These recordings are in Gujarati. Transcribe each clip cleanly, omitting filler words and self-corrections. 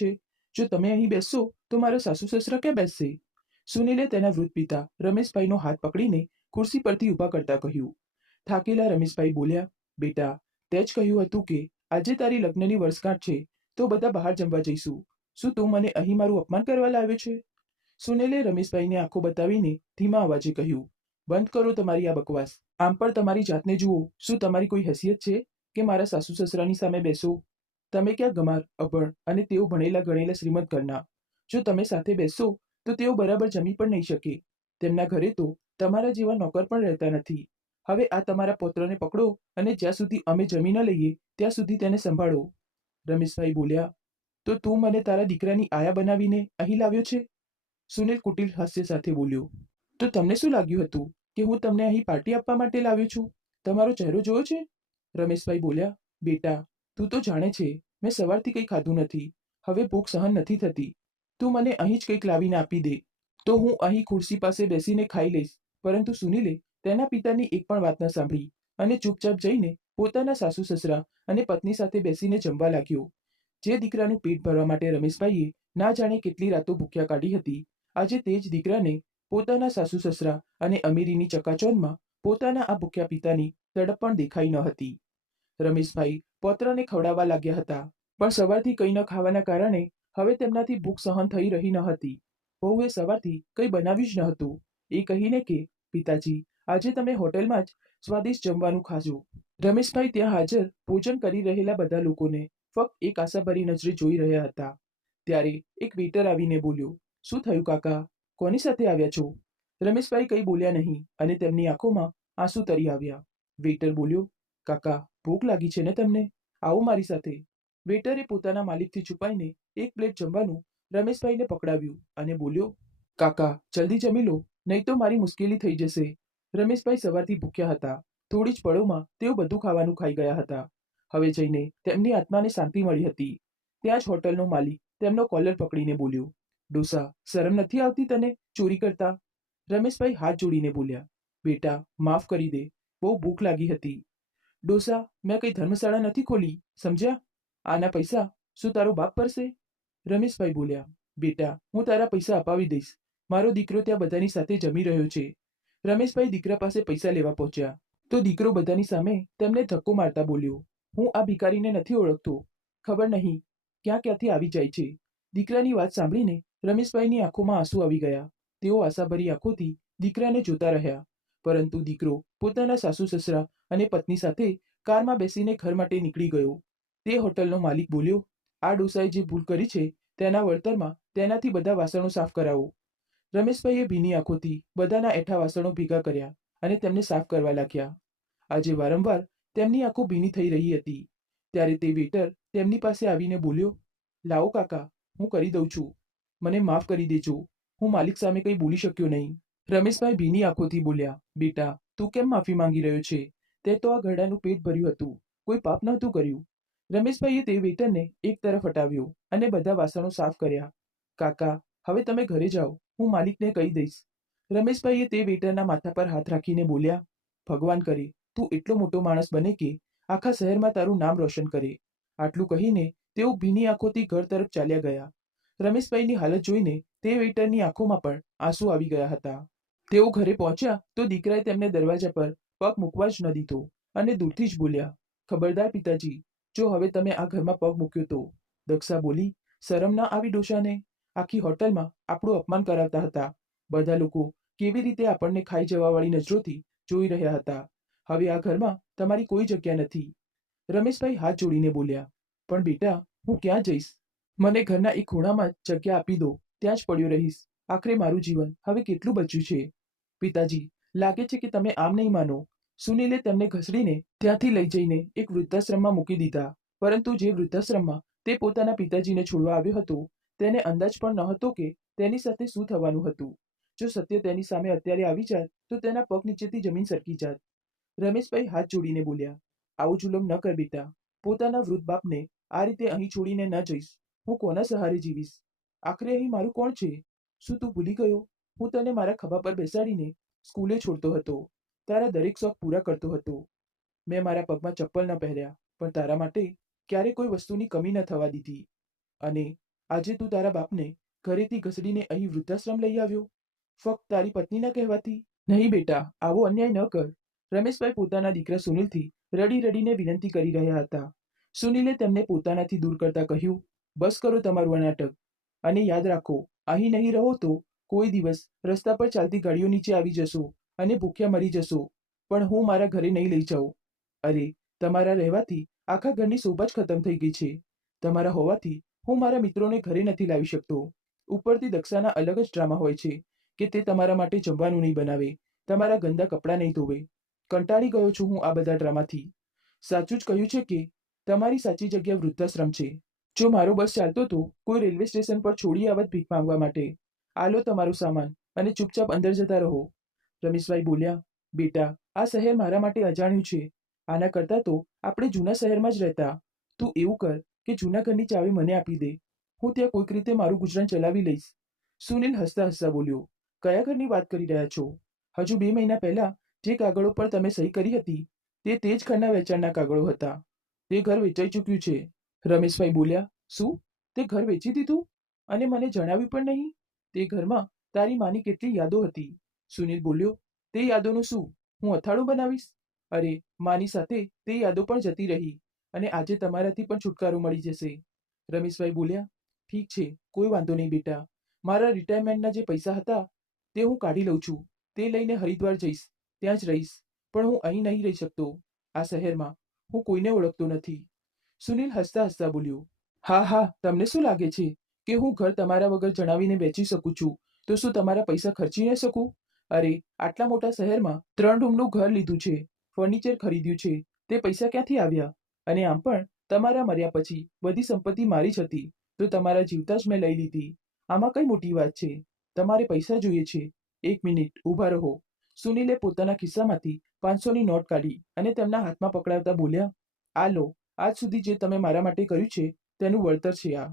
છે. જો તમે અહીં બેસશો તો મારા સાસુ સસરા ક્યાં બેસશે? સુનિલે તેના વૃદ્ધ પિતા રમેશભાઈનો હાથ પકડીને ખુરશી પરથી ઊભા કરતા કહ્યું. થાકેલા રમેશભાઈ બોલ્યા, બેટા, તે જ કહ્યું હતું કે આજે તારી લગ્નની વર્ષગાંઠ છે તો બધા બહાર જમવા જઈશું. શું તું મને અહીં મારું અપમાન કરવા લાવ્યો છે? સુનિલે રમેશભાઈને આંખો બતાવીને ધીમા અવાજે કહ્યું, બંધ કરો તમારી આ બકવાસ. આમ પણ તમારી જાતને જુઓ. શું તમારી કોઈ હેસિયત છે કે મારા સાસુ સસરાની સામે બેસો? તમે ક્યાં ગમાર, અભણ અને તેઓ ભણેલા ગણેલા શ્રીમંત ઘરના. જો તમે સાથે બેસશો તો તેઓ બરાબર જમી પણ નહીં શકે. તેમના ઘરે તો તમારા જેવા નોકર પણ રહેતા નથી. હવે આ તમારા પૌત્રને પકડો અને જ્યાં સુધી અમે જમી ન લઈએ ત્યાં સુધી તેને સંભાળો. રમેશભાઈ બોલ્યા, તો તું મને તારા દીકરાની આયા બનાવીને અહીં લાવ્યો છે? સુનિલ કુટિલ હાસ્ય સાથે બોલ્યો, તો તમને શું લાગ્યું હતું કે હું તમને અહીં પાર્ટી આપવા માટે લાવ્યો છું? તમારો ચહેરો જોયો છે? રમેશભાઈ બોલ્યા, બેટા, તું તો જાણે છે મેં સવારથી કંઈ ખાધું નથી. હવે ભૂખ સહન નથી થતી. તું મને અહીં જ કંઈક લાવીને આપી દે તો હું અહીં ખુરશી પાસે બેસીને ખાઈ લઈશ. પરંતુ સુનિલે તેના પિતાની એક પણ વાત ન સાંભળી અને ચૂપચાપ જઈને પોતાના સાસુ સસરા અને પત્ની સાથે બેસીને જમવા લાગ્યો. જે દીકરાનું પેટ ભરવા માટે રમેશભાઈએ ના જાણે કેટલી રાતો ભૂખ્યા કાઢી હતી, આજે તે જ દીકરાને પોતાના સાસુ સસરા અને અમીરીની ચકાચોંધમાં પોતાના આ ભૂખ્યા પિતાની તડપ પણ દેખાઈ ન હતી. રમેશભાઈ પૌત્રને ખવડાવવા લાગ્યા હતા, પણ સવારથી કંઈ ન ખાવાના કારણે હવે તેમનાથી ભૂખ સહન થઈ રહી ન હતી. વહુએ સવારથી કંઈ બનાવ્યું જ ન હતું. એ કહીને કે, પિતાજી, આજે તમે હોટેલમાં જ સ્વાદિષ્ટ જમવાનું ખાજો. રમેશભાઈ ત્યાં હાજર ભોજન કરી રહેલા બધા લોકોને ફક્ત એક આશાભરી નજરે જોઈ રહ્યા હતા. ત્યારે એક વેઇટર આવીને બોલ્યો, શું થયું કાકા? કોની સાથે આવ્યા છો? રમેશભાઈ કંઈ બોલ્યા નહીં અને તેમની આંખોમાં આંસુ તરી આવ્યા. વેઇટર બોલ્યો, કાકા, ભૂખ લાગી છે ને તમને? આવો મારી સાથે. વેઇટરે પોતાના માલિકથી છુપાઈને એક પ્લેટ જમવાનું રમેશભાઈને પકડાવ્યું અને બોલ્યો, કાકા, જલ્દી જમી લો, નહીં તો મારી મુશ્કેલી થઈ જશે. રમેશભાઈ સવારથી ભૂખ્યા હતા. થોડી જ પળોમાં તેઓ બધું ખાવાનું ખાઈ ગયા હતા. હવે જઈને તેમની આત્માને શાંતિ મળી હતી. ત્યાં જ હોટલનો માલિક તેમનો કોલર પકડીને બોલ્યો, ડોસા, શરમ નથી આવતી તને ચોરી કરતા? રમેશભાઈ હાથ જોડીને બોલ્યા, બેટા, માફ કરી દે, બહુ ભૂખ લાગી હતી. ડોસા, મેં કંઈ ધર્મશાળા નથી ખોલી, સમજ્યા? આના પૈસા શું તારો બાપ ભરશે? રમેશભાઈ બોલ્યા, બેટા, હું તારા પૈસા અપાવી દઈશ. મારો દીકરો ત્યાં બધાની સાથે જમી રહ્યો છે. રમેશભાઈ દીકરા પાસે પૈસા લેવા પહોંચ્યા તો દીકરો બધાની સામે તેમને ધક્કો મારતા બોલ્યો, હું આ ભિખારીને નથી ઓળખતો. ખબર નહીં ક્યાંથી આવી જાય છે. દીકરાની વાત સાંભળીને રમેશભાઈની આંખોમાં આંસુ આવી ગયા. તેઓ આશાભરી આંખોથી દીકરાને જોતા રહ્યા. પરંતુ દીકરો પોતાના સાસુ સસરા અને પત્ની સાથે કારમાં બેસીને ઘર માટે નીકળી ગયો. તે હોટલનો માલિક બોલ્યો, આ ડોસાએ જે ભૂલ કરી છે તેના વળતરમાં તેનાથી બધા વાસણો સાફ કરાવો. રમેશભાઈએ ભીની આંખોથી બધાના એઠા વાસણો ભેગા કર્યા અને તેમને સાફ કરવા લાગ્યા. આજે વારંવાર તેમની આંખો ભીની થઈ રહી હતી. ત્યારે તે વેટર તેમની પાસે આવીને બોલ્યો, લાવો કાકા, હું કરી દઉં છું. મને માફ કરી દેજો. હું માલિક સામે કંઈ બોલી શક્યો નહીં. રમેશભાઈ ભીની આંખોથી બોલ્યા, બેટા, તું કેમ માફી માંગી રહ્યો છે? તે તો આ ઘરડાનું પેટ ભર્યું હતું, કોઈ પાપ નહોતું કર્યું. રમેશભાઈએ તે વેટરને એક તરફ હટાવ્યો અને બધા વાસણો સાફ કર્યા. કાકા, હવે તમે ઘરે જાઓ, હું માલિકને કહી દઈશ. રમેશભાઈએ તે વેટરના માથા પર હાથ રાખીને બોલ્યા, ભગવાન કરે તું એટલો મોટો માણસ બને કે આખા શહેરમાં તારું નામ રોશન કરે. આટલું કહીને તેઓ ભીની આંખોથી ઘર તરફ ચાલ્યા ગયા. રમેશભાઈની હાલત જોઈને તે વેઇટરની આંખોમાં પણ આંસુ આવી ગયા હતા. તેઓ ઘરે પહોંચ્યા તો દીકરાએ તેમને દરવાજા પર પગ મૂકવા જ ન દીધો અને દૂરથી જ બોલ્યા, ખબરદાર પિતાજી, જો હવે તમે આ ઘરમાં પગ મૂક્યો તો. દક્ષા બોલી, શરમ ના આવી ડોશાને? આખી હોટલમાં આપણું અપમાન કરાવતા હતા. બધા લોકો કેવી રીતે આપણને ખાઈ જવાવાળી નજરોથી જોઈ રહ્યા હતા. હવે આ ઘરમાં તમારી કોઈ જગ્યા નથી. રમેશભાઈ હાથ જોડીને બોલ્યા, પણ બેટા, હું ક્યાં જઈશ? મને ઘરના એક ખૂણામાં જગ્યા આપી દો, ત્યાં જ પડ્યો રહીશ. આખરે મારું જીવન હવે કેટલું બચ્યું છે? પિતાજી, લાગે છે કે તમે આમ નહીં માનો. સુનિલે તેમને ઘસડીને ત્યાંથી લઈ જઈને એક વૃદ્ધાશ્રમમાં મૂકી દીધા. પરંતુ જે વૃદ્ધાશ્રમમાં તે પોતાના પિતાજીને છોડવા આવ્યો હતો તેને અંદાજ પણ ન હતો કે તેની સાથે શું થવાનું હતું. જો સત્ય તેની સામે અત્યારે આવી જાત તો તેના પગ નીચેથી જમીન સરકી જાત. રમેશભાઈ હાથ જોડીને બોલ્યા, આવું જુલમ ન કર બેટા. પોતાના વૃદ્ધ બાપને આ રીતે અહીં છોડીને ન જઈશ. હું કોના સહારે જીવીશ? આખરે અહીં મારું કોણ છે? શું તું ભૂલી ગયો? હું તને મારા ખભા પર બેસાડીને સ્કૂલે છોડતો હતો. તારા દરેક શોખ પૂરા કરતો હતો. મેં મારા પગમાં ચપ્પલ ન પહેર્યા, પણ તારા માટે ક્યારે કોઈ વસ્તુની કમી ન થવા દીધી. અને આજે તું તારા બાપને ઘરેથી ઘસડીને અહીં વૃદ્ધાશ્રમ લઈ આવ્યો, ફક્ત તારી પત્નીના કહેવાથી? નહીં બેટા, આવો અન્યાય ન કર. રમેશભાઈ પોતાના દીકરા સુનિલથી રડી રડીને વિનંતી કરી રહ્યા હતા. સુનિલે તેમને પોતાનાથી દૂર કરતા કહ્યું, બસ કરો તમારું આ નાટક. અને યાદ રાખો, અહીં નહીં રહો તો કોઈ દિવસ રસ્તા પર ચાલતી ગાડીઓ નીચે આવી જશો અને ભૂખ્યા મરી જશો, પણ હું મારા ઘરે નહીં લઈ જાઉં. અરે, તમારા રહેવાથી આખા ઘરની શોભા જ ખતમ થઈ ગઈ છે. તમારા હોવાથી હું મારા મિત્રોને ઘરે નથી લાવી શકતો. ઉપરથી દક્ષાના અલગ જ ડ્રામા હોય છે કે તે તમારા માટે જમવાનું નહીં બનાવે, તમારા ગંદા કપડાં નહીં ધોવે. કંટાળી ગયો છું હું આ બધા ડ્રામાથી. સાચું જ કહ્યું છે કે તમારી સાચી જગ્યા વૃદ્ધાશ્રમ છે. જો મારો બસ ચાલતો તો કોઈ રેલવે સ્ટેશન પર છોડી આવત ભીખ માંગવા માટે. આલો તમારો સામાન અને ચૂપચાપ અંદર જતા રહો. રમેશભાઈ બોલ્યા, બેટા, આ શહેર મારા માટે અજાણ્યું છે. આના કરતાં તો આપણે જૂના શહેરમાં જ રહેતા. તું એવું કર કે જૂના ઘરની ચાવી મને આપી દે. હું ત્યાં કોઈક રીતે મારું ગુજરાન ચલાવી લઈશ. સુનિલ હસતા હસતા બોલ્યો, કયા ઘરની વાત કરી રહ્યા છો? હજુ 2 મહિના પહેલા જે કાગળો પર તમે સહી કરી હતી તે જ ઘરના વેચાણના કાગળો હતા. તે ઘર વેચાઈ ચૂક્યું છે. રમેશભાઈ બોલ્યા, શું? તે ઘર વેચી દીધું? અને મને જણાવ્યું પણ નહીં? તે ઘરમાં તારી માની કેટલી યાદો હતી. સુનિલ બોલ્યો, તે યાદોનું શું? હું અથાણું બનાવીશ? અરે, માની સાથે તે યાદો પણ જતી રહી અને આજે તમારાથી પણ છુટકારો મળી જશે. રમેશભાઈ બોલ્યા, ઠીક છે, કોઈ વાંધો નહીં બેટા. મારા રિટાયરમેન્ટના જે પૈસા હતા તે હું કાઢી લઉં છું. તે લઈને હરિદ્વાર જઈશ, ત્યાં જ રહીશ. પણ હું અહીં નહીં રહી શકતો. આ શહેરમાં હું કોઈને ઓળખતો નથી. સુનિલ હસતા હસતા બોલ્યો, હા હા, તમને શું લાગે છે કે હું ઘર તમારા વગર જણાવીને વેચી શકું છું તો શું તમારા પૈસા ખર્ચી ન શકું? અરે, આટલા મોટા શહેરમાં 3 રૂમનું ઘર લીધું છે, ફર્નિચર ખરીદ્યું છે, તે પૈસા ક્યાંથી આવ્યા? અને આમ પણ તમારા મર્યા પછી બધી સંપત્તિ મારી જ હતી, તો તમારા જીવતા જ મેં લઈ લીધી. આમાં કઈ મોટી વાત છે? તમારે પૈસા જોઈએ છે? 1 મિનિટ ઊભા રહો. સુનિલે પોતાના ખિસ્સામાંથી 500ની નોટ કાઢી અને તેમના હાથમાં પકડાવતા બોલ્યા, આ લો, આજ સુધી જે તમે મારા માટે કર્યું છે તેનું વળતર છે આ.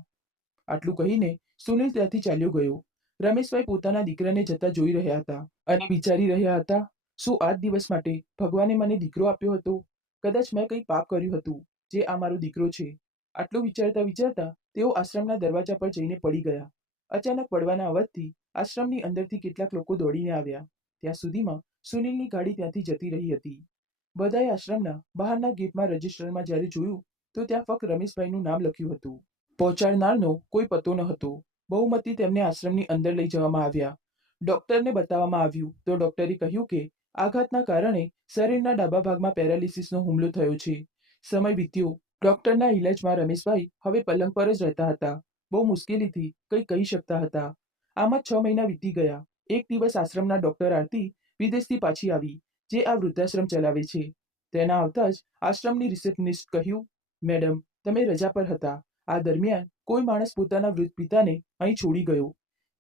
આટલું કહીને સુનિલ ત્યાંથી ચાલ્યો ગયો. રમેશભાઈ પોતાના દીકરાને જતા જોઈ રહ્યા હતા અને વિચારી રહ્યા હતા, શું આજ દિવસ માટે ભગવાને મને દીકરો આપ્યો હતો? કદાચ મેં કંઈ પાપ કર્યું હતું જે આ મારો દીકરો છે. આટલું વિચારતા વિચારતા તેઓ આશ્રમના દરવાજા પર જઈને પડી ગયા. અચાનક પડવાના અવાજથી આશ્રમની અંદરથી કેટલાક લોકો દોડીને આવ્યા. ત્યાં સુધીમાં સુનિલની ગાડી ત્યાંથી જતી રહી હતી. બધાએ આશ્રમના બહારના ગેટમાં રજિસ્ટરમાં જ્યારે જોયું તો ત્યાં ફક્ત રમેશભાઈનું નામ લખ્યું હતું. પહોંચાડનારનો કોઈ પતો ન હતો. બહુમતી તેમને આશ્રમની અંદર લઈ જવામાં આવ્યા. ડોક્ટરને બતાવવામાં આવ્યું તો ડોક્ટરે કહ્યું કે આઘાતના કારણે શરીરના ડાબા ભાગમાં પેરાલિસિસનો હુમલો થયો છે. સમય વીત્યો. ડોક્ટરના ઈલાજમાં રમેશભાઈ હવે પલંગ પર જ રહેતા હતા. બહુ મુશ્કેલીથી કંઈ કહી શકતા હતા. આમાં 6 મહિના વીતી ગયા. એક દિવસ આશ્રમના ડોક્ટર આરતી વિદેશથી પાછી આવી, જે આ વૃદ્ધાશ્રમ ચલાવે છે. તેના આવતા જ આશ્રમની રિસેપ્શનિસ્ટ કહ્યું, મેડમ, તમે રજા પર હતા. આ દરમિયાન કોઈ માણસ પોતાના વૃદ્ધ પિતાને અહીં છોડી ગયો.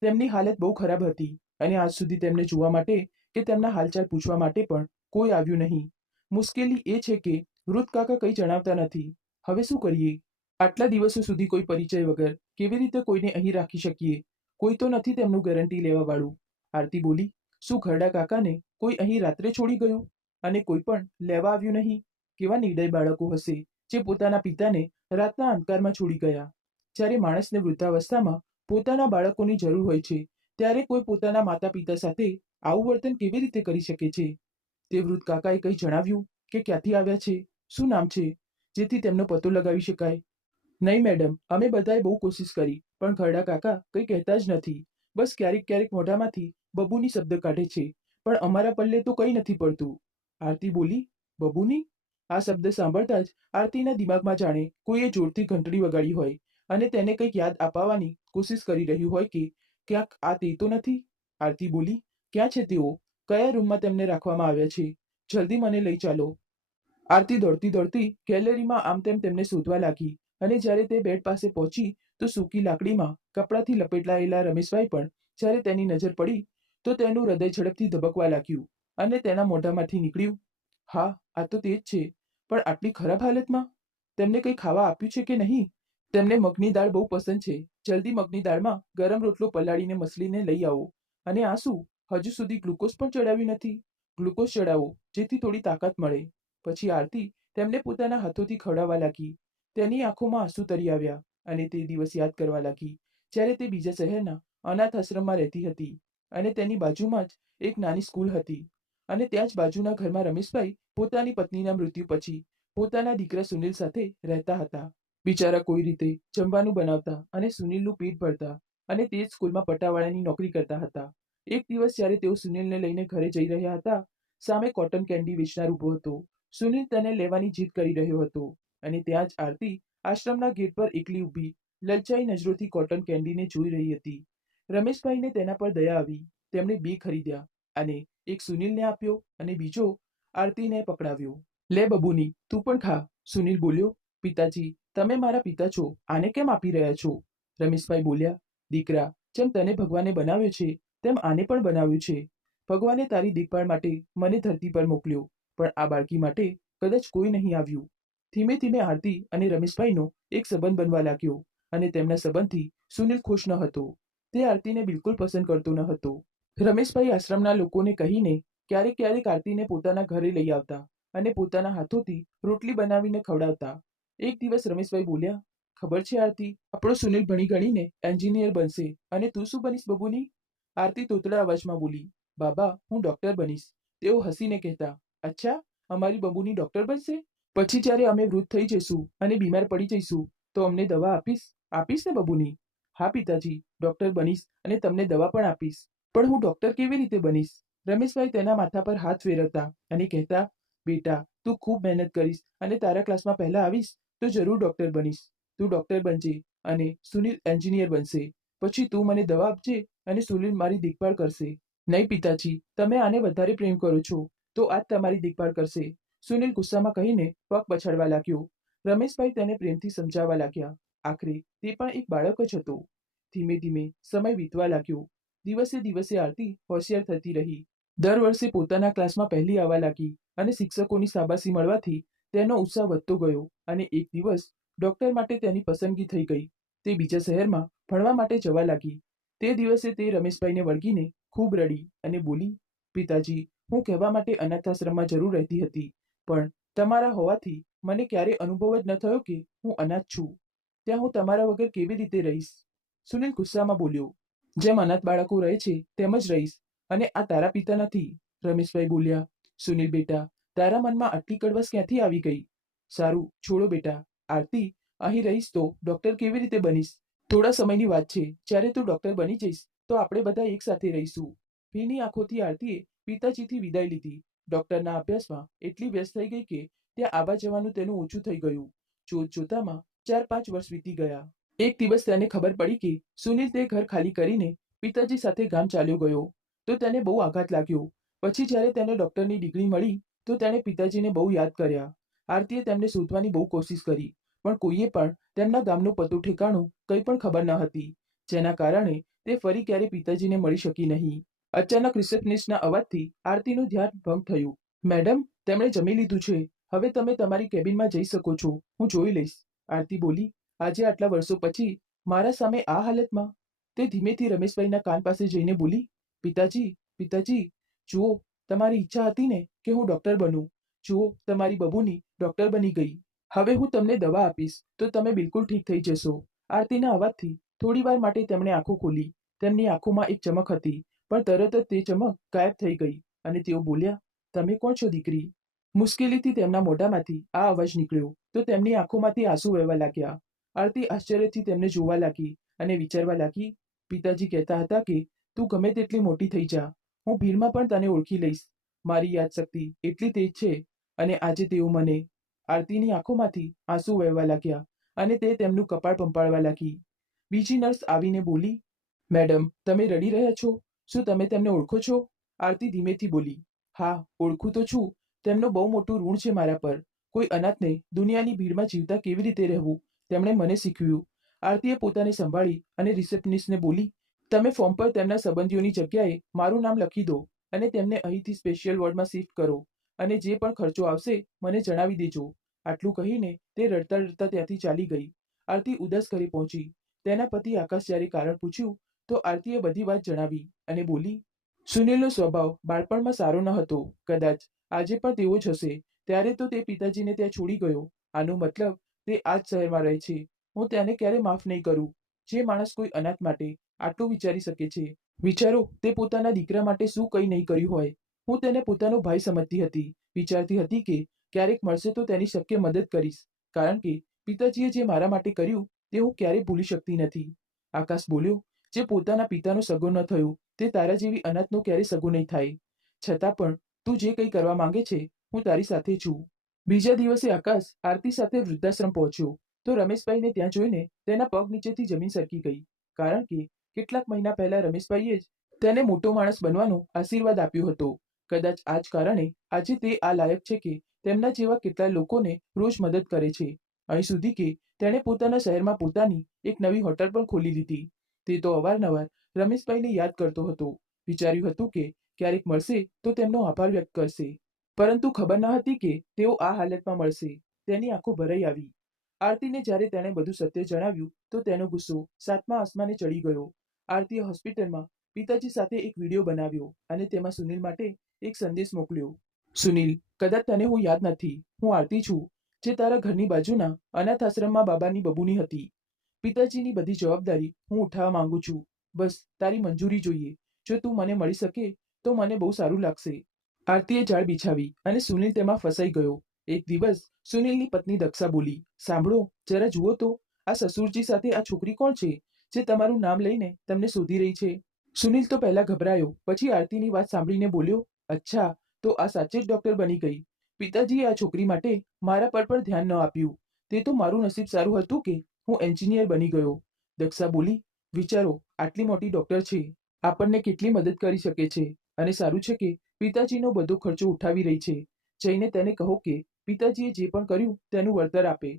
તેમની હાલત બહુ ખરાબ હતી અને આજ સુધી તેમને જોવા માટે કે તેમના હાલચાલ પૂછવા માટે પણ કોઈ આવ્યું નહીં. મુશ્કેલી એ છે કે વૃદ્ધ કાકા કંઈ જણાવતા નથી. હવે શું કરીએ? આટલા દિવસો સુધી કોઈ પરિચય વગર કેવી રીતે કોઈને અહીં રાખી શકીએ? કોઈ તો નથી તેમનું ગેરંટી લેવા વાળું. આરતી બોલી, શું ઘરડા કાકાને કોઈ અહીં રાત્રે છોડી ગયું અને કોઈ પણ લેવા આવ્યું નહીં? કેવા નિર્દય બાળકો હશે જે પોતાના પિતાને રાતના અંધકારમાં છોડી ગયા. જ્યારે માણસને વૃદ્ધાવસ્થામાં પોતાના બાળકોની જરૂર હોય છે ત્યારે કોઈ પોતાના માતા પિતા સાથે આવું વર્તન કેવી રીતે કરી શકે છે? તે વૃદ્ધ કાકાએ કંઈ જણાવ્યું કે ક્યાંથી આવ્યા છે, શું નામ છે, જેથી તેમનો પતો લગાવી શકાય? નહીં મેડમ, અમે બધાએ બહુ કોશિશ કરી પણ ઘરડા કાકા કંઈ કહેતા જ નથી. બસ ક્યારેક ક્યારેક મોઢામાંથી બબૂની શબ્દ કાઢે છે, પણ અમારા પલ્લે તો કંઈ નથી પડતું. આરતી બોલી, બબૂની? આ શબ્દ સાંભળતા જ આરતીના દિમાગમાં જાણે કોઈએ જોરથી ઘંટડી વગાડી હોય અને તેને કંઈક યાદ અપાવવાની કોશિશ કરી રહ્યું હોય કે ક્યાંક આ તે તો નથી. આરતી બોલી, ક્યાં છે તેઓ? કયા રૂમમાં તેમને રાખવામાં આવ્યા છે? જલ્દી મને લઈ ચાલો. આરતી દોડતી દોડતી ગેલેરીમાં આમ તેમ તેમને શોધવા લાગી અને જ્યારે તે બેડ પાસે પહોંચી તો સૂકી લાકડીમાં કપડાથી લપેટાયેલા રમેશભાઈ પણ જ્યારે તેની નજર પડી તો તેનું હૃદય ઝડપથી ધબકવા લાગ્યું અને તેના મોઢામાંથી નીકળ્યું, હા, આ તો તે જ છે, પણ આટલી ખરાબ હાલતમાં? તેમને કંઈ ખાવા આપ્યું છે કે નહીં? તેમને મગની દાળ બહુ પસંદ છે. જલ્દી મગની દાળમાં ગરમ રોટલો પલાળીને મસલીને લઈ આવો. અને આ શું, હજુ સુધી ગ્લુકોઝ પણ ચડાવ્યું નથી? ગ્લુકોઝ ચડાવો જેથી થોડી તાકાત મળે. પછી આરતી તેમને પોતાના હાથોથી ખવડાવવા લાગી. તેની આંખોમાં આંસુ તરી આવ્યા અને તે દિવસ યાદ કરવા લાગી જ્યારે તે બીજા શહેરના અનાથ આશ્રમમાં રહેતી હતી અને તેની બાજુમાં જ એક નાની સ્કૂલ હતી અને ત્યાં જ બાજુના ઘરમાં રમેશભાઈ પોતાની પત્નીના મૃત્યુ પછી પોતાના દીકરા સુનિલ સાથે રહેતા હતા. બિચારા કોઈ રીતે જમવાનું બનાવતા અને સુનિલનું પેટ ભરતા અને તે જ સ્કૂલમાં પટાવાળાની નોકરી કરતા હતા. એક દિવસ જ્યારે તેઓ સુનિલને લઈને ઘરે જઈ રહ્યા હતા, સામે કોટન કેન્ડી વેચનાર ઊભો હતો. સુનિલ તેને લેવાની જીદ કરી રહ્યો હતો અને ત્યાં જ આરતી આશ્રમના ગેટ પર એકલી ઊભી લલચાઈ નજરોથી કોટન કેન્ડીને જોઈ રહી હતી. રમેશભાઈને તેના પર દયા આવી. તેમણે 2 ખરીદ્યા અને એક સુનિલને આપ્યો અને બીજો આરતીને પકડાવ્યો. લે બબુની, તું પણ ખા, સુનિલ બોલ્યો. પિતાજી, તમે મારા પિતા છો, આને કેમ આપી રહ્યા છો? રમેશભાઈ બોલ્યા. દીકરા, જેમ તને ભગવાને બનાવ્યો છે તેમ આને પણ બનાવ્યું છે. ભગવાને તારી દેખભાળ માટે મને ધરતી પર મોકલ્યો, પણ આ બાળકી માટે કદાચ કોઈ નહીં આવ્યું. ધીમે ધીમે આરતી અને રમેશભાઈનો એક સંબંધ બનવા લાગ્યો અને તેમના સંબંધથી સુનિલ ખુશ ન હતો. તે આરતીને બિલકુલ પસંદ કરતો ન હતો. રમેશભાઈ આશ્રમના લોકોને કહીને ક્યારેક ક્યારેક આરતીને પોતાના ઘરે લઈ આવતા અને પોતાના હાથોથી રોટલી બનાવીને ખવડાવતા. એક દિવસ રમેશભાઈ બોલ્યા, ખબર છે આરતી, આપણો સુનિલ ભણી ગણીને એન્જિનિયર બનશે અને તું શું બનીશ બબુની? આરતી તોતડા અવાજમાં બોલી, બાબા, હું ડોક્ટર બનીશ. તેઓ હસીને કહેતા, અચ્છા, અમારી બબુની ડોક્ટર બનશે? પછી જ્યારે અમે વૃદ્ધ થઈ જઈશું અને બીમાર પડી જઈશું તો અમને દવા આપીશ? આપીશ ને બબુની? હા પિતાજી, ડોક્ટર બનીશ અને તમને દવા પણ આપીશ. પણ હું ડોક્ટર કેવી રીતે બનીશ? રમેશભાઈ તેના માથા પર હાથ ફેરવતા અને કહેતા, બેટા, તું ખૂબ મહેનત કરીશ અને તારા ક્લાસમાં પહેલા આવીશ તો જરૂર ડોક્ટર બનીશ. તું ડોક્ટર બનજે અને સુનિલ એન્જિનિયર બનશે. પછી તું મને દવા આપજે અને સુનિલ મારી દેખભાળ કરશે. નહીં પિતાજી, તમે આને વધારે પ્રેમ કરો છો, તો આજ તમારી દેખભાળ કરશે, સુનિલ ગુસ્સામાં કહીને પગ પછાડવા લાગ્યો. રમેશભાઈ તેને પ્રેમથી સમજાવવા લાગ્યા. આખરે તે પણ એક બાળક જ હતો. ધીમે ધીમે સમય વીતવા લાગ્યો. દિવસે દિવસે આરતી હોશિયાર થતી રહી. દર વર્ષે પોતાના ક્લાસમાં પહેલી આવવા લાગી અને શિક્ષકોની શાબાશી મળવાથી તેનો ઉત્સાહ વધતો ગયો અને એક દિવસ ડોક્ટર માટે તેની પસંદગી થઈ ગઈ. તે બીજા શહેરમાં ભણવા માટે જવા લાગી. તે દિવસે તે રમેશભાઈને વળગીને ખૂબ રડી અને બોલી, પિતાજી, હું કહેવા માટે અનાથાશ્રમમાં જરૂર રહેતી હતી, પણ તમારા હોવાથી મને ક્યારેય અનુભવ જ ન થયો કે હું અનાથ છું. ત્યાં હું તમારા વગર કેવી રીતે રહીશ? સુનિલ ગુસ્સામાં બોલ્યો, જેમ અનાથ બાળકો રહે છે તેમ જ રહીશ, અને આ તારા પિતા નથી. રમેશભાઈ બોલ્યા, સુનિલ બેટા, તારા મનમાં આટલી કડવાશ ક્યાંથી આવી ગઈ? સારું, છોડો બેટા. આરતી, અહીં રહીશ તો ડોક્ટર કેવી રીતે બનીશ? થોડા સમયની વાત છે, જ્યારે તું ડોક્ટર બની જઈશ તો આપણે બધા એક સાથે રહીશું. ભીની આંખોથી આરતીએ પિતાજીથી વિદાય લીધી. ડોક્ટરના અભ્યાસમાં એટલી વ્યસ્ત થઈ ગઈ કે ત્યાં આવવા જવાનું તેનું ઓછું થઈ ગયું. જોત જોતામાં 4-5 વર્ષ વીતી ગયા. એક દિવસ તેને ખબર પડી કે સુનિલ તે ઘર ખાલી કરીને પિતાજી સાથે ગામ ચાલ્યો ગયો. તો તેને બહુ આઘાત લાગ્યો. પછી જ્યારે તેને ડોક્ટરની ડિગ્રી મળી તો તેણે પિતાજીને બહુ યાદ કર્યા. આરતીએ તેમને શોધવાની બહુ કોશિશ કરી, પણ કોઈએ પણ તેમના ગામનું પતું ઠેકાણું કંઈ પણ ખબર ન હતી, જેના કારણે તે ફરી ક્યારે પિતાજીને મળી શકી નહીં. અચાનક રિસેપ્શનિસ્ટના અવાજથી આરતીનું ધ્યાન ભંગ થયું. મેડમ, તેમણે જમી લીધું છે, હવે તમે તમારી કેબિનમાં જઈ શકો છો, હું જોઈ લઈશ. આરતી બોલી, આજે આટલા વર્ષો પછી મારા સામે આ હાલતમાં? તે ધીમેથી રમેશભાઈના કાન પાસે જઈને બોલી, પિતાજી, પિતાજી, જુઓ, તમારી ઈચ્છા હતી ને કે હું ડોક્ટર બનું. જુઓ, તમારી બબુની ડોક્ટર બની ગઈ. હવે હું તમને દવા આપીશ તો તમે બિલકુલ ઠીક થઈ જશો. આરતીના અવાજથી થોડીવાર માટે તેમણે આંખો ખોલી. તેમની આંખોમાં એક ચમક હતી, પણ તરત જ તે ચમક ગાયબ થઈ ગઈ અને તેઓ બોલ્યા, તમે કોણ છો દીકરી? મુશ્કેલીથી તેમના મોઢામાંથી આ અવાજ નીકળ્યો તો તેમની આંખોમાંથી આંસુ વહેવા લાગ્યા. આરતી આશ્ચર્યથી તેમને જોવા લાગી અને વિચારવા લાગી, પિતાજી કહેતા હતા કે તું ગમે તેટલી મોટી થઈ જા, હું ભીડમાં પણ તને ઓળખી લઈશ. મારી યાદશક્તિ એટલી તેજ છે. અને આજે તેઓ મને. આરતીની આંખોમાંથી આંસુ વહેવા લાગ્યા અને તે તેમનું કપાળ પંપાળવા લાગી. બીજી નર્સ આવીને બોલી, મેડમ, તમે રડી રહ્યા છો? શું તમે તેમને ઓળખો છો? આરતી ધીમેથી બોલી, હા, ઓળખું તો છું. તેમનું બહુ મોટું ઋણ છે મારા પર. કોઈ અનાથને દુનિયાની ભીડમાં જીવતા કેવી રીતે રહેવું તેમણે મને શીખવ્યું. આરતીએ પોતાને સંભાળી અને રિસેપ્શનિસ્ટને બોલી, તમે ફોર્મ પર તેમના સંબંધીઓની જગ્યાએ મારું નામ લખી દો અને તેમને અહીંથી સ્પેશિયલ વોર્ડમાં શિફ્ટ કરો, અને જે પણ ખર્ચો આવશે મને જણાવી દેજો. આટલું કહીને તે રડતા રડતા ત્યાંથી ચાલી ગઈ. આરતી ઉદાસ ઘરે પહોંચી. તેના પતિ આકાશ જ્યારે કારણ પૂછ્યું તો આરતીએ બધી વાત જણાવી અને બોલી, સુનિલનો સ્વભાવ બાળપણમાં સારો ન હતો, કદાચ આજે પણ તેવો જ હશે. ત્યારે તો તે પિતાજીને ત્યાં છોડી ગયો. આનો મતલબ તે આ જ શહેરમાં રહે છે. હું તેને ક્યારે માફ નહીં કરું. જે માણસ કોઈ અનાથ માટે આટલું વિચારી શકે છે, વિચારો તે પોતાના દીકરા માટે શું કંઈ નહીં કર્યું હોય. હું તેને પોતાનો ભાઈ સમજતી હતી, વિચારતી હતી કે ક્યારેક મળશે તો તેની શક્ય મદદ કરીશ, કારણ કે પિતાજીએ જે મારા માટે કર્યું તે હું ક્યારેય ભૂલી શકતી નથી. આકાશ બોલ્યો, જે પોતાના પિતાનો સગો ન થયો તે તારા જેવી અનાથનો ક્યારેય સગો નહીં થાય. છતાં પણ તું જે કંઈ કરવા માંગે છે હું તારી સાથે છું. બીજા દિવસે આકાશ આરતી સાથે વૃદ્ધાશ્રમ પહોંચ્યો તો રમેશભાઈને ત્યાં જોઈને તેના પગ નીચેથી જમીન સરકી ગઈ, કારણ કે કેટલાક મહિના પહેલા રમેશભાઈએ જ તેને મોટો માણસ બનવાનો આશીર્વાદ આપ્યો હતો. કદાચ આ જ કારણે આજે તે આ લાયક છે કે તેમના જેવા કેટલાય લોકોને રોજ મદદ કરે છે. અહીં સુધી કે તેણે પોતાના શહેરમાં પોતાની એક નવી હોટલ પણ ખોલી લીધી. તે તો અવારનવાર રમેશભાઈને યાદ કરતો હતો, વિચાર્યું હતું કે ક્યારેક મળશે તો તેમનો આભાર વ્યક્ત કરશે, પરંતુ ખબર ન હતી કે તેઓ આ હાલતમાં મળશે. તેની આંખો ભરાઈ આવી. આરતીને જ્યારે તેણે બધું સત્ય જણાવ્યું તો તેનો ગુસ્સો સાતમા આસમાને ચડી ગયો. આરતીએ હોસ્પિટલમાં પિતાજી સાથે એક વિડીયો બનાવ્યો અને તેમાં સુનિલ માટે એક સંદેશ મોકલ્યો. સુનિલ, કદાચ તને હું યાદ નથી, હું આરતી છું, જે તારા ઘરની બાજુના અનાથ આશ્રમમાં બાબાની બબુની હતી. પિતાજીની બધી જવાબદારી હું ઉઠાવવા માંગુ છું. બસ તારી મંજૂરી જોઈએ. જો તું મને મળી શકે તો મને બહુ સારું લાગશે. આરતીએ જાળ બિછાવી અને સુનિલ તેમાં ફસાઈ ગયો. એક દિવસ સુનિલની પત્ની દક્ષા બોલી, સાંભળો, જરા જુઓ તો, આ સસુરજી સાથે આ છોકરી કોણ છે જે તમારું નામ લઈને તમને શોધી રહી છે? સુનિલ તો પહેલા ગભરાયો, પછી આરતીની વાત સાંભળીને બોલ્યો, અચ્છા, તો આ સાચે જ ડોક્ટર બની ગઈ. પિતાજીએ આ છોકરી માટે મારા પર પણ ધ્યાન ન આપ્યું. તે તો મારું નસીબ સારું હતું કે હું એન્જિનિયર બની ગયો. દક્ષા બોલી, વિચારો, આટલી મોટી ડોક્ટર છે, આપણને કેટલી મદદ કરી શકે છે, અને સારું છે કે પિતાજીનો બધો ખર્ચો ઉઠાવી રહી છે. જઈને તેને કહો કે પિતાજીએ જે પણ કર્યું તેનું વળતર આપે.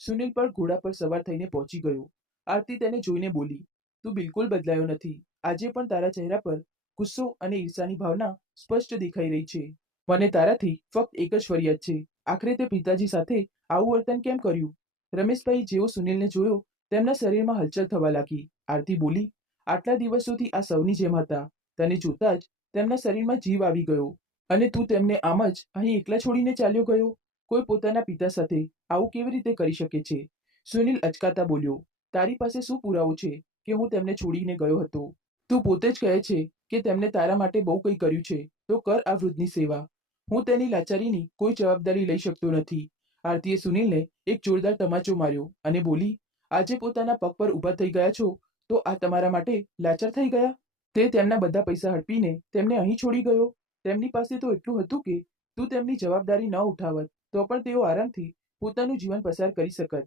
સુનિલ પણ ઘોડા પર સવાર થઈને પહોંચી ગયો. આરતી તેને જોઈને બોલી, તું બિલકુલ બદલાયો નથી. આજે પણ તારા ચહેરા પર ગુસ્સો અને ઈર્ષાની ભાવના સ્પષ્ટ દેખાઈ રહી છે. મને તારાથી ફક્ત એક જ ફરિયાદ છે, આખરે તે પિતાજી સાથે આવું વર્તન કેમ કર્યું? રમેશભાઈ જેવો સુનિલને જોયો તેમના શરીરમાં હલચલ થવા લાગી. આરતી બોલી, આટલા દિવસોથી આ સૌની જેમ હતા, તને જોતા જ તેમના શરીરમાં જીવ આવી ગયો, અને તું તેમને આમ જ અહીં એકલા છોડીને ચાલ્યો ગયો? કોઈ પોતાના પિતા સાથે આવું કેવી રીતે કરી શકે છે? સુનિલ અચકાતા બોલ્યો, તારી પાસે શું પુરાવો છે કે હું તેમને છોડીને ગયો હતો? તું પોતે જ કહે છે કે તેમણે તારા માટે બહુ કંઈ કર્યું છે, તો કર આ વૃદ્ધની સેવા. હું તેની લાચારીની કોઈ જવાબદારી લઈ શકતો નથી. આરતીએ સુનિલને એક જોરદાર તમાચો માર્યો અને બોલી, આજે પોતાના પગ પર ઊભા થઈ ગયા છો તો આ તમારા માટે લાચાર થઈ ગયા? તે તેમના બધા પૈસા હડપીને તેમને અહીં છોડી ગયો. તેમની પાસે તો એટલું હતું કે તું તેમની જવાબદારી ન ઉઠાવત તો પણ તેઓ આરામથી પોતાનું જીવન પસાર કરી શકત.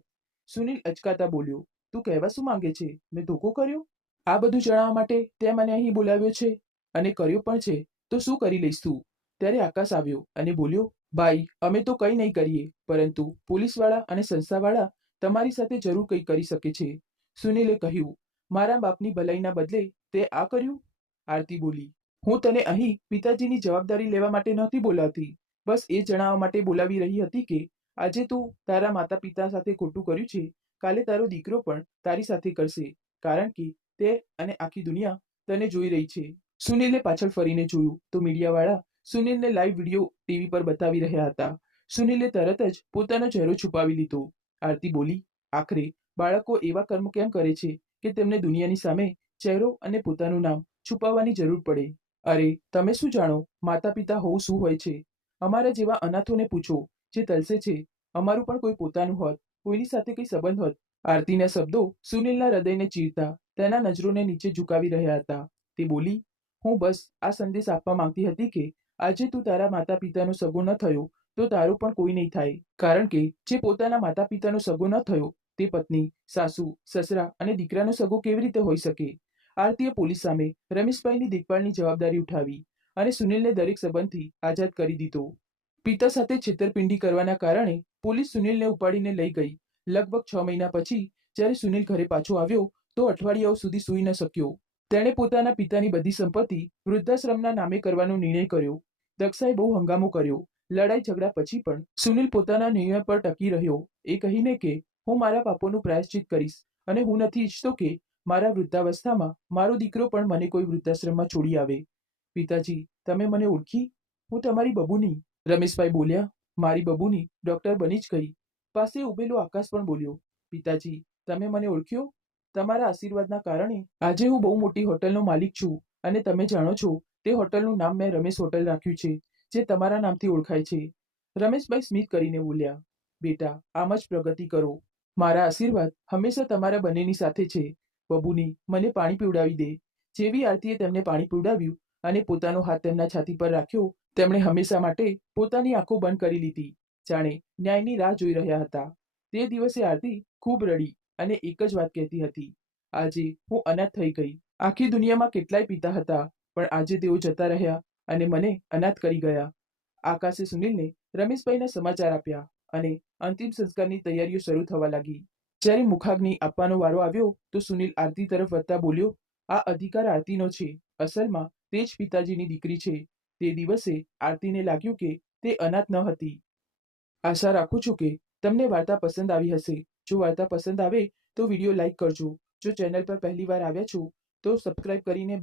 સુનિલ અચકાતા બોલ્યો, તું કહેવા શું માંગે છે? મેં ધોકો કર્યો? આ બધું જણાવવા માટે તે મને અહીં બોલાવ્યો છે, અને કર્યો પણ છે, તો શું કરી લઈશ તું? ત્યારે આકાશ આવ્યો અને બોલ્યો, ભાઈ, અમે તો કંઈ નહીં કરીએ, પરંતુ પોલીસવાળા અને સંસ્થાવાળા તમારી સાથે જરૂર કંઈ કરી શકે છે. સુનિલે કહ્યું, મારા બાપની ભલાઈના બદલે તે આ કર્યું? આરતી બોલી, હું તને અહીં પિતાજીની જવાબદારી લેવા માટે નહોતી બોલાવતી, બસ એ જણાવવા માટે બોલાવી રહી હતી કે આજે તું તારા માતા પિતા સાથે ખોટું કર્યું છે, કાલે તારો દીકરો પણ તારી સાથે કરશે, કારણ કે તે અને આખી દુનિયા તને જોઈ રહી છે. સુનિલે પાછળ ફરીને જોયું તો મીડિયાવાળા સુનિલને લાઈવ વિડીયો ટીવી પર બતાવી રહ્યા હતા. સુનિલે તરત જ પોતાનો ચહેરો છુપાવી લીધો. આરતી બોલી, આખરે બાળકો એવા કર્મ કેમ કરે છે કે તેમને દુનિયાની સામે ચહેરો અને પોતાનું નામ છુપાવવાની જરૂર પડે? અરે, તમે શું જાણો માતા પિતા હોવું શું હોય છે? અમારા જેવા અનાથોને પૂછો જે તલસે છે. અમારું પણ કોઈ પોતાનું હોત, કોઈની સાથે કંઈ સંબંધ હોત. આરતીના શબ્દો સુનિલના હૃદયને ચીરતા તેના નજરોને નીચે ઝુકાવી રહ્યા હતા. તે બોલી, હું બસ આ સંદેશ આપવા માંગતી હતી કે આજે તું તારા માતા પિતાનો સગો ન થયો તો તારું પણ કોઈ નહીં થાય, કારણ કે જે પોતાના માતા પિતાનો સગો ન થયો તે પત્ની, સાસુ, સસરા અને દીકરાનો સગો કેવી રીતે હોઈ શકે? આરતીએ પોલીસ સામે રમેશભાઈની દેખભાળની જવાબદારી ઉઠાવી અને સુનિલને દરેક સંબંધથી આઝાદ કરી દીધો. પિતા સાથે છેતરપિંડી કરવાના કારણે પોલીસ સુનિલને ઉપાડીને લઈ ગઈ. લગભગ 6 મહિના પછી જ્યારે સુનિલ ઘરે પાછો આવ્યો તો અઠવાડિયાઓ સુધી સૂઈ ન શક્યો. તેણે પોતાના પિતાની બધી સંપત્તિ વૃદ્ધાશ્રમના નામે કરવાનો નિર્ણય કર્યો. દક્ષાએ બહુ હંગામો કર્યો. લડાઈ ઝઘડા પછી પણ સુનિલ પોતાના નિર્ણય પર ટકી રહ્યો, એ કહીને કે હું મારા પાપોનું પ્રાયશ્ચિત કરીશ અને હું નથી ઈચ્છતો કે મારા વૃદ્ધાવસ્થામાં મારો દીકરો પણ મને કોઈ વૃદ્ધાશ્રમમાં છોડી આવે. પિતાજી, તમે મને ઓળખી? હું તમારી બબુની. રમેશભાઈ બોલ્યા, મારી બબુની ડોક્ટર બની જ ગઈ. પાસે ઉભેલો આકાશ પણ બોલ્યો, પિતાજી, તમે મને ઓળખ્યો? તમારા આશીર્વાદના કારણે આજે હું બહુ મોટી હોટલનો માલિક છું અને તમે જાણો છો તે હોટલનું નામ મેં રમેશ હોટલ રાખ્યું છે, જે તમારા નામથી ઓળખાય છે. રમેશભાઈ સ્મિત કરીને બોલ્યા, બેટા આમ જ પ્રગતિ કરો. મારા આશીર્વાદ હંમેશા તમારા બંનેની સાથે છે. બબુની, મને પાણી પીવડાવી દે. જેવી આરતીએ તેમને પાણી પીવડાવ્યું અને પોતાનો હાથ તેમના છાતી પર રાખ્યો, તેમણે હંમેશા માટે પોતાની આંખો બંધ કરી લીધી, જાણે ન્યાયની રાહ જોઈ રહ્યા હતા. તે દિવસે આરતી ખૂબ રડી અને એક જ વાત કહેતી હતી, આજે હું અનાથ થઈ ગઈ. આખી દુનિયામાં કેટલાય પિતા હતા, પણ આજે તેઓ જતા રહ્યા અને મને અનાથ કરી ગયા. આકાશે સુનિલને રમેશભાઈના સમાચાર આપ્યા અને અંતિમ સંસ્કારની તૈયારીઓ શરૂ થવા લાગી. જ્યારે મુખાગ્નિ આપવાનો વારો આવ્યો તો સુનિલ આરતી તરફ વધતા બોલ્યો, આ અધિકાર આરતીનો છે. અસલમાં તે જ પિતાજીની દીકરી છે. તે દિવસે આરતીને લાગ્યું કે તે અનાથ ન હતી. આશા રાખું છું કે તમને વાર્તા પસંદ આવી હશે. જો વાર્તા પસંદ આવે તો વિડીયો લાઈક કરજો. જો ચેનલ પર પહેલી વાર આવ્યા છો તો સબસ્ક્રાઇબ કરીને